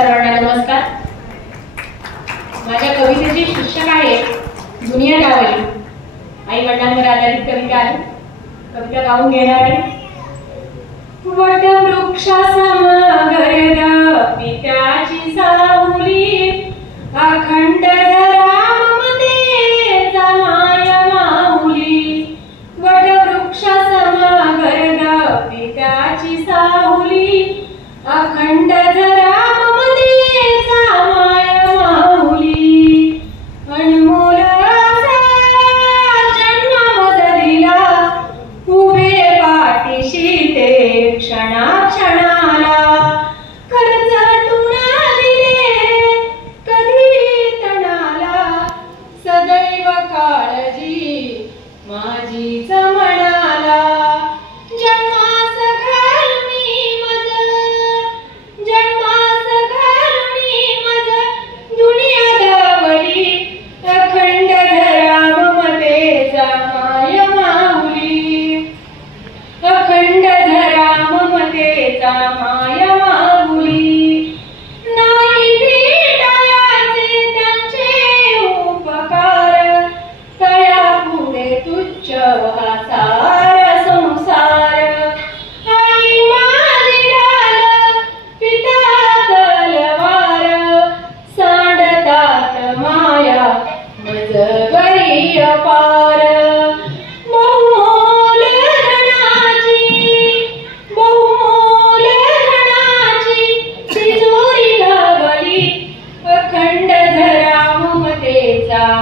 सर्वांना नमस्कार। माझ्या कवितेचे शीर्षक आहे दुनिया डावली। आई वडिलांवर आधारित कविता आहे। कविता गाऊन घेणार आहे। वटवृक्षासम गर्द पित्याची सावली, अखंड ममतेचा माया माऊली। वटवृक्षासम गर्द पित्याची सावली, अखंड ममतेचा माया माऊली। अनमोल क्षणा क्षणाला कर्जातून दिले कधी तणाला, सदैव काळजी माझीच मनाला। जन्मास घालूनी मज दुनिया डावली, अखंड धरा ममतेचा माया माऊली। अखंड ममतेचा माया माऊली। नाही भेटायचे त्यांचे उपकार, तया पुढे तुच्छ हा सारा संसार। आई माझी ढाल पिता तलवार, सांडतात माया मजबरी अपार।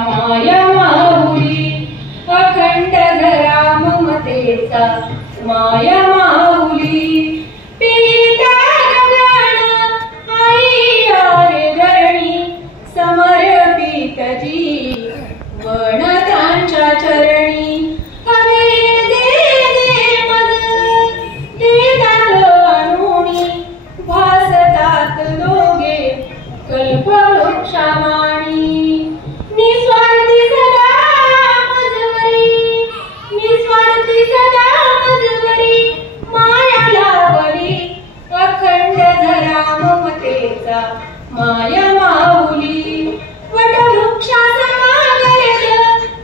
माया माऊली, अखंड धरा ममतेचा माया माऊली। पिता गगन आई आरे धरणी, समर्पित जीवन त्यांच्या चरणी। हवे दे मज देतात अनुनी, भासतात दोघे कल्पवृक्षामाणी। निस्वार्थी सदा मजवरी माया लावली, अखंड धरा ममतेचा माया माऊली। वटवृक्षासम गर्द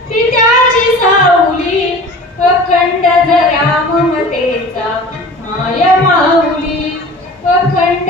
पित्याची सावली, अखंड धरा ममतेचा माया माऊली। अखंड